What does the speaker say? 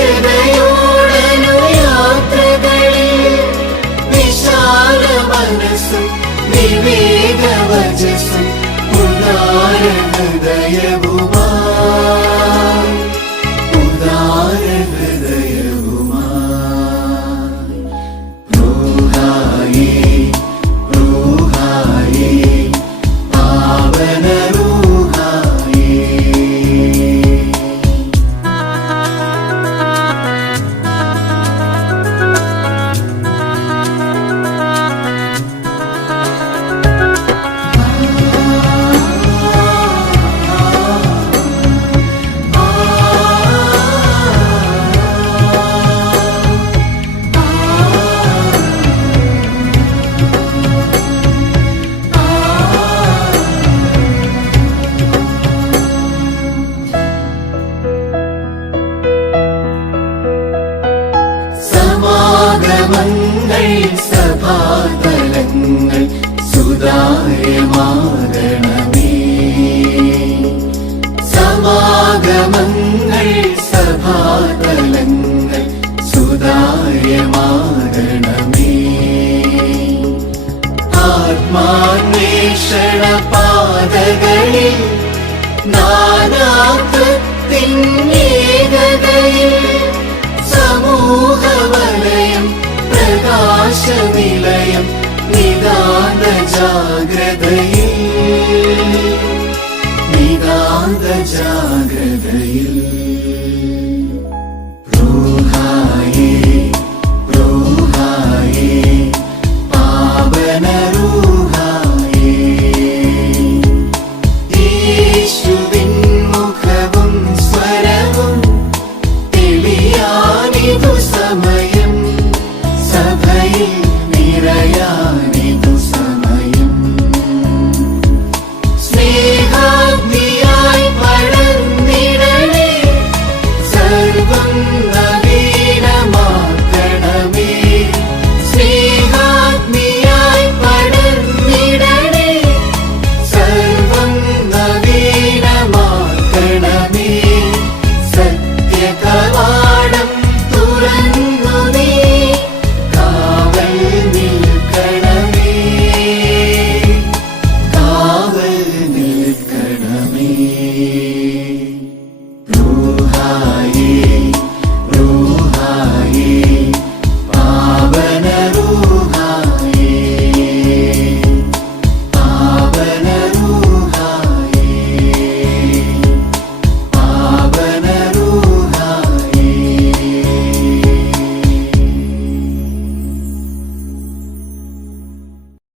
baby. സമാഗമങ്ങൾ സഭാതലങ്ങൾ സുതാര്യമാകണമേ സമാഗമങ്ങൾ സഭാതലങ്ങൾ സുതാര്യമാകണമേ ആത്മാന്വേഷണ പാതകളിൽ നാനാത്വത്തിൻ ഏകതയിൽ ജാഗ്രതയിൽ നിതാന്ത ജാഗ്രതയിൽ റൂഹായേ റൂഹായേ പാവന റൂഹായേ യേശുവിൻ മുഖവും സ്വരവും തെളിയാനിതു സമയം സഭയിൽ നിറയാനിതു you.